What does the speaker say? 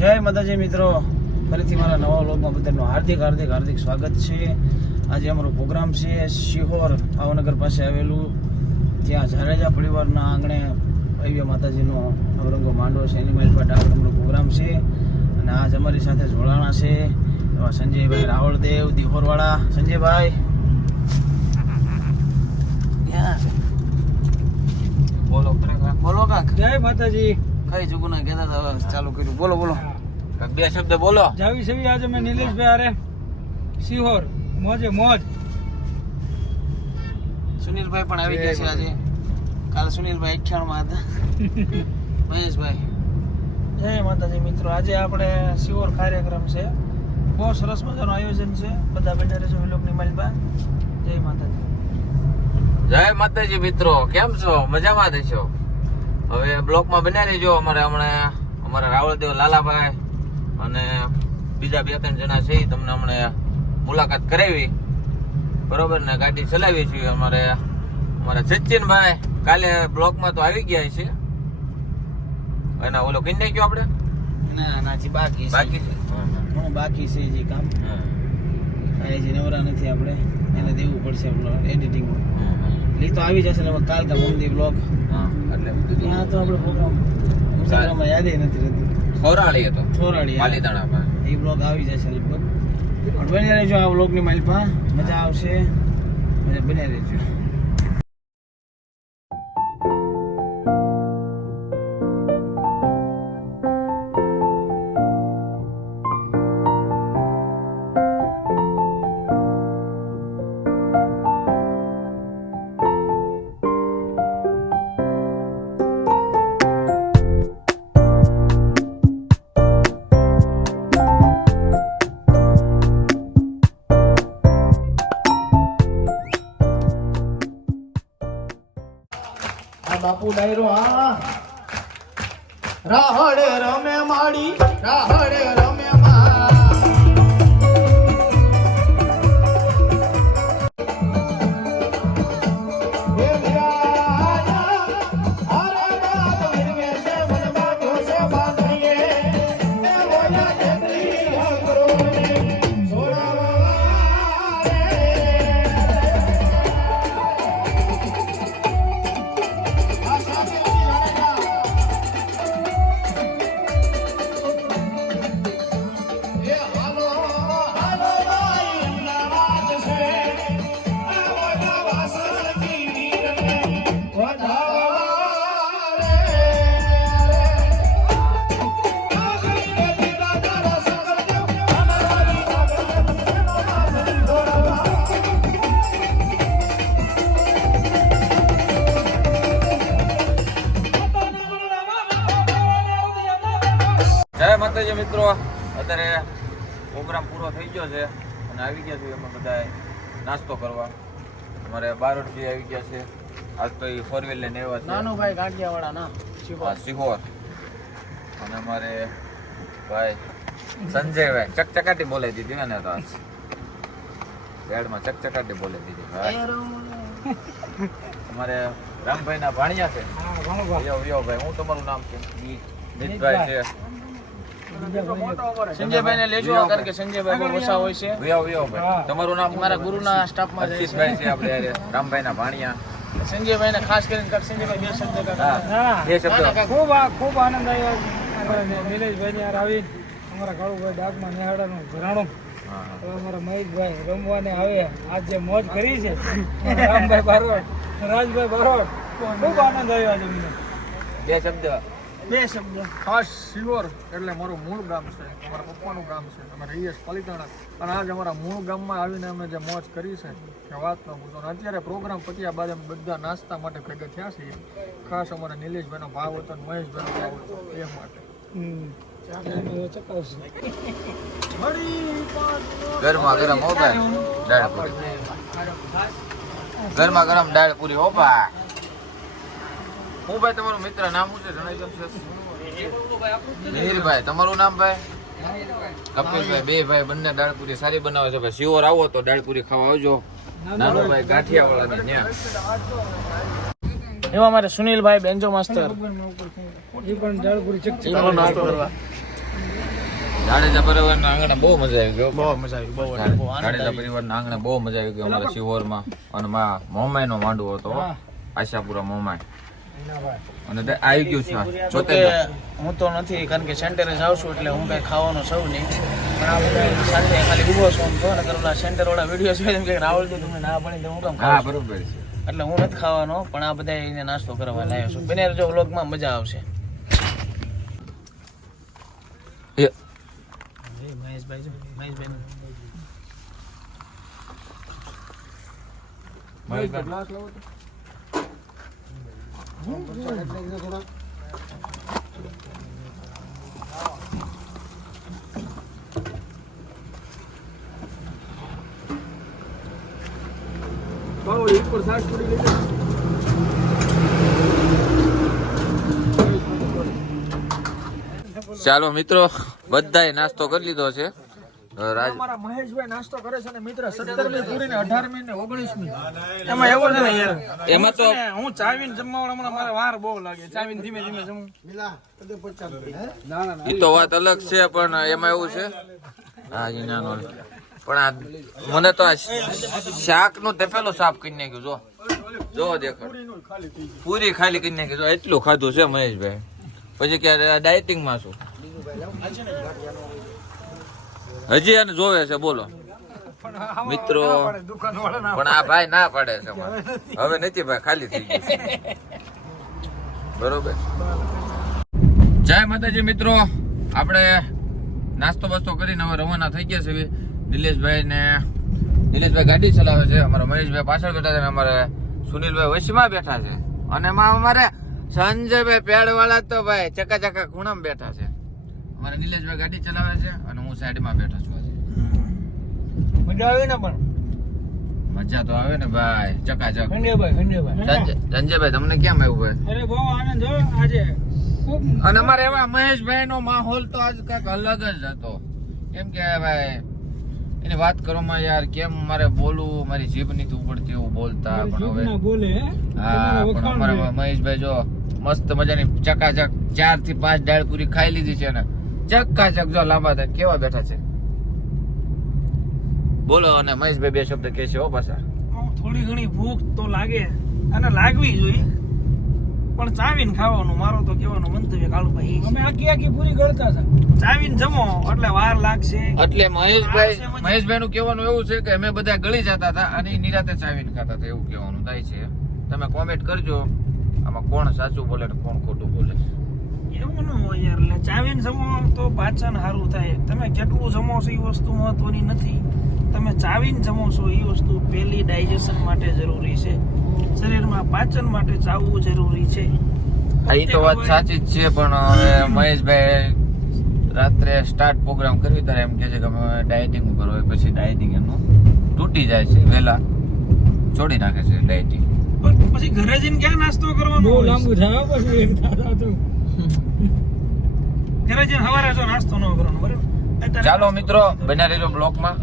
જય માતાજી મિત્રો, ફરીથી મારા નવા વ્લોગમાં બધાનું હાર્દિક સ્વાગત છે. આજે અમારો પ્રોગ્રામ છે શિહોર ભાવનગર પાસે આવેલું, ત્યાં જાડેજા પરિવારના આંગણે ભવ્ય માતાજીનો નવરંગો માંડવો છે, એની મારી પાસે અમારો પ્રોગ્રામ છે. અને આજ અમારી સાથે જોડાણા છે એવા સંજયભાઈ રાવળદેવ દિહોરવાળા. સંજયભાઈ બોલો કાક. જય માતાજી. કઈ ચૂકુના કહેતા હતા, ચાલુ કર્યું. બોલો બે શબ્દ બોલો. જાવી સવી આજે મેં નિલેશભાઈ અરે શિહોર મોજે મોજ. સુનિલભાઈ પણ આવી ગયા છે આજે. કાલે સુનિલભાઈ 91 માં હતા. મહેશભાઈ જય માતાજી મિત્રો, આજે આપણે શિહોર કાર્યક્રમ છે. બહુ સરસ મજાનું આયોજન છે. બધા બને રહેજો વિલોકની માલબા. જય માતાજી. જય માતાજી મિત્રો, કેમ છો? મજામાં દેશો. હવે બ્લોકમાં બન્યા રહેજો. અમારા રાવળદેવ લાલાભાઈ અને બીજા 2-3 જણા છે, તમને હમણાં મુલાકાત કરાવી, બરોબર ને? ગાડી ચલાવી છે અમારા સચિનભાઈ. કાલે બ્લોકમાં તો આવી ગયા છે. એના ઓલો કઈ નાખ્યો આપણે? ના હજી બાકી છે. બાકી છે જે કામ. હજી નવરા નથી આપણે, એને દેવું પડશે એડિટિંગમાં. લી તો આવી જશે ને કાલ કા મમદી બ્લોગ. ત્યાં તો આપણે પ્રોગ્રામ ઇન્સ્ટાગ્રામમાં યાદ નથી રહેતું. થોરાળી પાલીતાણામાં એ બ્લોગ આવી જશે લગભગ. પણ બને રહેજો આ બ્લોગની માલિકમાં, મજા આવશે. બને રહેજો. બાપુ ડાયરો રાહડે રમે માડી, રાહડે રમે જય માતાજી મિત્રો, અત્યારે પ્રોગ્રામ પૂરો થઈ ગયો છે અને આવી ગયા છીએ અમે બધા નાસ્તો કરવા. અમારે બારોટજી આવી ગયા છે. આજ તો એ 4 વ્હીલ લઈને આવ્યા છે. નાનુભાઈ ગાંઠિયાવાળા ના શિહોર. અને અમારે ભાઈ સંજયભાઈ ચકચકાટી બોલાવી દીધી ને. તો બેડમાં ચકચકાટી બોલાવી દીધી ભાઈ. અમારે રામભાઈ ના ભાણિયા છે. યો ભાઈ, હું તમારું નામ છે? જીતભાઈ છે. સંજયભાઈ ને લેજો, કારણ કે સંજયભાઈ બહુ ઓછા હોય છે. તમારું નામ? મારા ગુરુના સ્ટાફમાં હર્ષિતભાઈ છે આપણે, રામભાઈ ના ભાણિયા. સંજયભાઈ ને ખાસ કરીને સંજયભાઈ બે શબ્દ બે શબ્દ. ખૂબ આનંદ આવ્યો નિલેશભાઈ ને આવી. અમારા કાળુભાઈ ડાકમાં નેહાડાનું ઘરાણું. અમારા મહેશભાઈ રમવાને આવે. આજ જે મોજ કરી છે રામભાઈ બારોટ, રાજભાઈ બારોટ, ખૂબ આનંદ આવ્યો આજે મને. બે શબ્દ. ખાસ શિહોર એટલે મારું મૂળ ગામ છે, અમારા પપ્પાનું ગામ છે. અમે રહીએ પાલીતાણા, અને આજ અમારા મૂળ ગામમાં આવીને અમે જે મોજ કરી છે કે વાત ન પૂછો. અત્યારે પ્રોગ્રામ પત્યા બાદ અમે બધા નાસ્તા માટે ભેગા થયા છીએ. ખાસ અમારા નિલેશભાઈનો ભાવ હતો, મહેશભાઈનો ભાવ હતો, એ માટે ગરમા ગરમ હો ભાઈ દાળ પૂરી. ગરમા ગરમ દાળ પૂરી હો ભાઈ. હું ભાઈ તમારું મિત્ર નામ શું છે જણાવી દો. મિહિરભાઈ. તમારું નામ ભાઈ? કપિલભાઈ. બે ભાઈ બંને દાળપુરી સારી બનાવે છે ભાઈ. શિહોર આવો તો દાળપુરી ખાવા આવજો. નાનો ભાઈ ગાંઠિયાવાળાની ત્યાં. એમાં અમારે સુનિલભાઈ બેન્જો માસ્ટર એ પણ દાળપુરી નાસ્તો કરવા. જાડેજા પરિવારના આંગણે બહુ મજા આવી ગયો. બહુ મજા આવી, બહુ એટલે બહુ આનંદ જાડેજા આવી. પરિવારના આંગણે બહુ મજા આવી ગઈ અમારા શિહોરમાં. અને માં મોમાઈનો માંડવો હતો, આશાપુરા મોમાઈ. અને તે આવી ગયું છે જો કે હું તો નથી, કારણ કે સેન્ટરે જાઉં છું એટલે હું કઈ ખાવાનો સૌ નહીં. પણ આ બધા સાથે ખાલી ઊભો છું જો ને કરેલા સેન્ટર વાળા વિડીયો છે એમ કે રાહુલ તો તમને ના પડી તો હું કામ હા ખાઉં છું. બરોબર છે. એટલે હું નથી ખાવાનો, પણ આ બધા એને નાસ્તો કરવા લાવ્યો છું. બને જો વ્લોગમાં મજા આવશે. એ મહેશભાઈ જો મહેશભાઈ ગ્લાસ લાવો તો. બાવળી ઉપર સાસ પડી લઈ લે. ચાલો મિત્રો, બધાએ નાસ્તો કરી લીધો છે. રાજ અમારા મહેશભાઈ નાસ્તો કરે છે ને મિત્ર 17મી પૂરીને 18મી ને 19મી. એમાં એવું છે ને યાર, એમાં તો હું ચાવીને જમવાવાળા હમણાં મારે વાર બહુ લાગે. ચાવીને ધીમે ધીમે જમું. એ તો વાત અલગ છે, પણ એમાં એવું છે હા ઈ નાનો પણ આ મને તો આ શાક નું તપેલું સાફ કરી નાખ્યું. જો દેખાડ, પૂરી ખાલી કરી નાખી. જો એટલું ખાધું છે મહેશભાઈ. પછી ક્યારે ડાયટિંગ માં છું હજી એને જોવે છે. બોલો મિત્રો, પણ આ ભાઈ ના પાડે છે મને. હવે નથી ભાઈ, ખાલી થઈ ગયું છે. બરોબર. જય માતાજી મિત્રો, આપણે નાસ્તો બાસ્તો કરીને હવે રવાના થઈ ગયા છે. નિલેશભાઈ ગાડી ચલાવે છે, અમારા મહેશભાઈ પાછળ બેઠા છે, અને અમારે સુનિલભાઈ વચમાં બેઠા છે, અને એમાં અમારે સંજયભાઈ પેડ વાળા તો ભાઈ ચકા ખૂણામાં બેઠા છે. અમારે નિલેશભાઈ ગાડી ચલાવે છે અને હું સાઈડમાં બેઠો છું. મજા આવી ને પણ મજા તો આવે ને ભાઈ, ચકાચક. સંજયભાઈ સંજયભાઈ તમને કેમ આવ્યું ભાઈ? અરે બહુ આનંદ હો આજે. ખૂબ અને અમારે એવા મહેશભાઈ નો માહોલ તો આજ કઈક અલગ જ હતો. કેમ કે ભાઈ એની વાત કરવામાં યાર કેમ મારે બોલવું, મારી જીભ નથી ઉપડતી એવું બોલતા. પણ હવે બોલે હા, પણ અમારા મહેશભાઈ જો મસ્ત મજાની ચકાચક 4 થી 5 દાળ પૂરી ખાઈ લીધી છે ને ચકાચક જો લાંબા થાય કેવા બેઠા છે. બોલો. અને મહેશભાઈ બે શબ્દ કહે છે હો પાછા. થોડી ઘણી ભૂખ તો લાગે અને લાગવી જોઈએ, પણ ચાવીને ખાવાનું મારો તો કહેવાનો મંતવ્ય કાળુભાઈ. અમે આખી પૂરી ગળતા હતા. ચાવીને જમો એટલે વાર લાગશે. એટલે મહેશભાઈ નું કહેવાનું એવું છે કે અમે બધા ગળી જતા હતા અને નિરાતે ચાવીને ખાતા હતા, એવું કહેવાનું થાય છે. તમે કોમેન્ટ કરજો આમાં કોણ સાચું બોલે ને કોણ ખોટું બોલે. એવું ન હોય યાર, એટલે ચાવીને જમો તો પાચન સારું થાય. તમે કેટલું જમો છો એ વસ્તુ મહત્વની નથી, તમે ચાવીને જમો છો એ વસ્તુ પહેલી ડાયજેશન માટે જરૂરી છે, શરીરમાં પાચન માટે ચાવવું જરૂરી છે. એ તો વાત સાચી જ છે, પણ હવે મહેશભાઈ રાત્રે સ્ટાર્ટ પ્રોગ્રામ કરવી ત્યારે એમ કે છે કે અમે ડાયટિંગ ઉપર હોય, પછી ડાયટિંગ એનું તૂટી જાય છે, વહેલા છોડી નાખે છે ડાયટિંગ. પછી ઘરે જઈને ક્યાં નાસ્તો કરવાનો? બહુ લાંબુ થાય પછી એક દાદા તો ઘરે જઈને સવારે જો નાસ્તો ન કરવાનો, બરાબર? ચાલો મિત્રો, બન્યા રહેજો બ્લોકમાં.